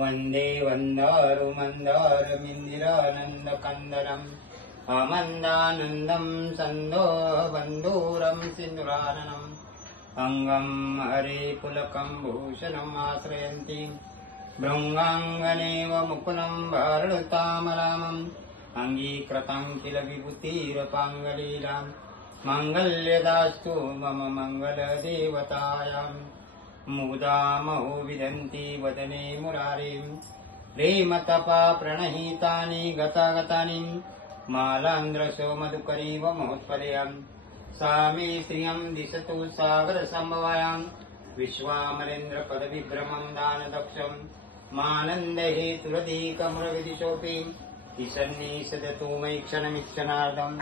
वंदे वन्दारुमन्दारमिन्दिरानन्दकन्दरम् आमन्दानन्दं सन्दोहबन्धूरं सिन्दुराननम् अङ्गं हरे पुलकं भूषणम् आश्रयन्ति भृङ्गाङ्गनेव मुकुलं भारतामरामम् अङ्गीकृतं किल विभूतिरपाङ्गलीलाम् मङ्गल्यदास्तु मम मङ्गलदेवतायाम् मुदामहो विदन्ति वदने मुरारिम् प्रेमतपा प्रणहितानि गतागतानि मालान्द्रशो मधुकरीव महोत्पलयाम् सा मे श्रियम् दिशतु सागरसम्भवायाम् विश्वामरेन्द्रपदविभ्रमम् दानदक्षम् मानन्दहेतुरधिकमुरविदिशोऽपि ईशन्नीषदतु मयि क्षणमिक्षणार्धम्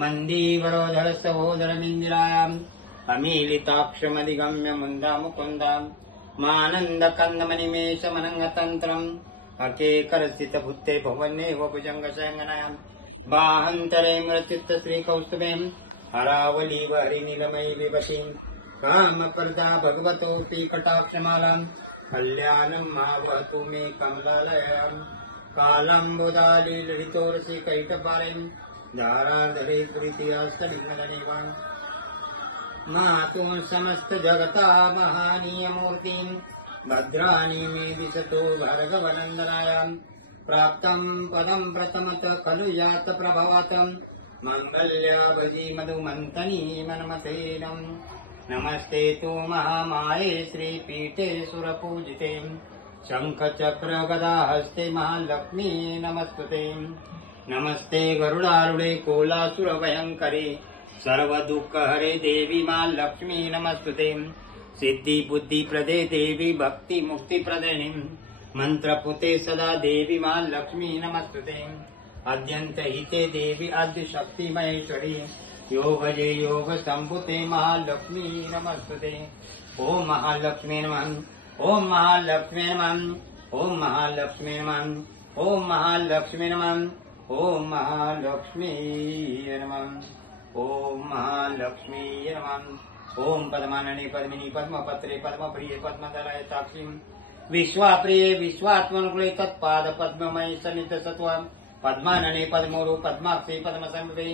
मन्दीवरोधर सहोदरमिन्दिरायाम् अमीलिताक्षमधिगम्य मुन्दा मुकुन्दाम् मानन्दकन्दमनिमेषमनङ्गतन्त्रम् अकेकरस्थितभुत्ते भुवनेव भुजङ्गशयङ्गनायाम् बाहन्तरे मृत्युत्तश्रीकौस्तुभेम् हरावलीव हरिनीलमयि विभतीम् कामपर्दा भगवतोऽपि कटाक्षमालाम् कल्याणम् आवहतु मे कमलालयाम् कालाम्बुदालीललितोरसि कैटपालयम् धाराधरे प्रीतियास्तलिङ्गलनिवाम् मातु समस्त जगता महानीयमूर्तिम् भद्राणि मे दिशतु भार्गवनन्दनायाम् प्राप्तम् पदम् प्रथमत खलु जात प्रभवतम् मङ्गल्याभजी मधुमन्तनी मन्मथेनम् नमस्ते तु महामाये श्रीपीठे सुरपूजिते शङ्खचक्रगदाहस्ते महालक्ष्मी नमस्तुते नमस्ते गरुडारूढे कोलासुरभयङ्करे सर्वदुःखहरे देवी मां लक्ष्मी नमस्तुते सिद्धि बुद्धिप्रदे देवी भक्ति मुक्तिप्रदे मंत्रपुते सदा देवी मां लक्ष्मी नमस्तुते अद्यन्तहिते देवी आद्य शक्ति महेश्वरी योगजे योग संभुते महालक्ष्मी नमस्तुते ओम महालक्ष्मी नमः ओम महालक्ष्मी नमः ओम महालक्ष्मी नमः ओम महालक्ष्मी नमः ओम महालक्ष्मी नमः ओम महालक्ष्मी नमः ओम पद्मानने पद्मिनी पद्मपत्रे पद्मप्रिये पद्मदलाय साक्षी विश्वाप्रिये विश्वात्मनुकुले तत्पाद पद्ममय सन्निध सत्वा पद्मानने पद्मोरु पद्माक्षी पद्मसंभवे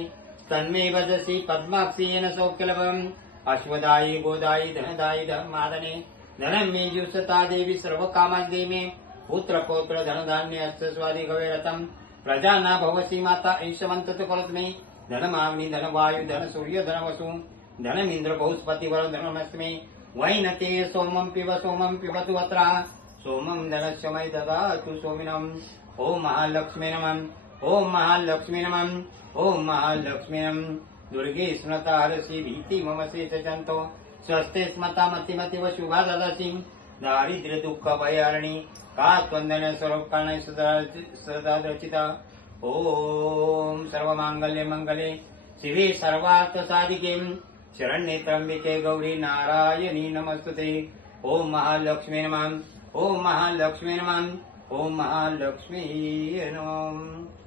तन्मे वजसी पद्माक्षी येन सौख्यलभम् अश्वदायी गोदायी धनदायी धर्मादने धनं मे जुषता देवी सर्वकामादे मे पुत्र पौत्र धनधान्य स्वादि गवेरतम् प्रजा न भवसी माता ऐशमंत करोतु मे धनमाग्नि धनवायु धन सूर्य धनवसु धनमिन्द्र बहुस्पति वर धनमस्मे वैनते सोमं पिबतु अत्र सोमं धनश्चमय ददातु सोमिनम् ओम महालक्ष्मी नमः ओम महालक्ष्मी नमः ओम महालक्ष्मी नमः दुर्गे स्मृता हरसि भीति मम शेषजन्तो स्वस्थे स्मता मतिमतिव शुभा ददासि दारिद्र्य दुःख भयारिणी का त्वन्दन सर्वकारण सदा रचिता ओम सर्वमांगल्ये मंगले शिवे सर्वार्थ साधिके शरण्ये त्र्यंबके गौरी नारायणी नमस्तुते ओम महालक्ष्मी नमः ओम महालक्ष्मी नमः ओम महालक्ष्मी नमः।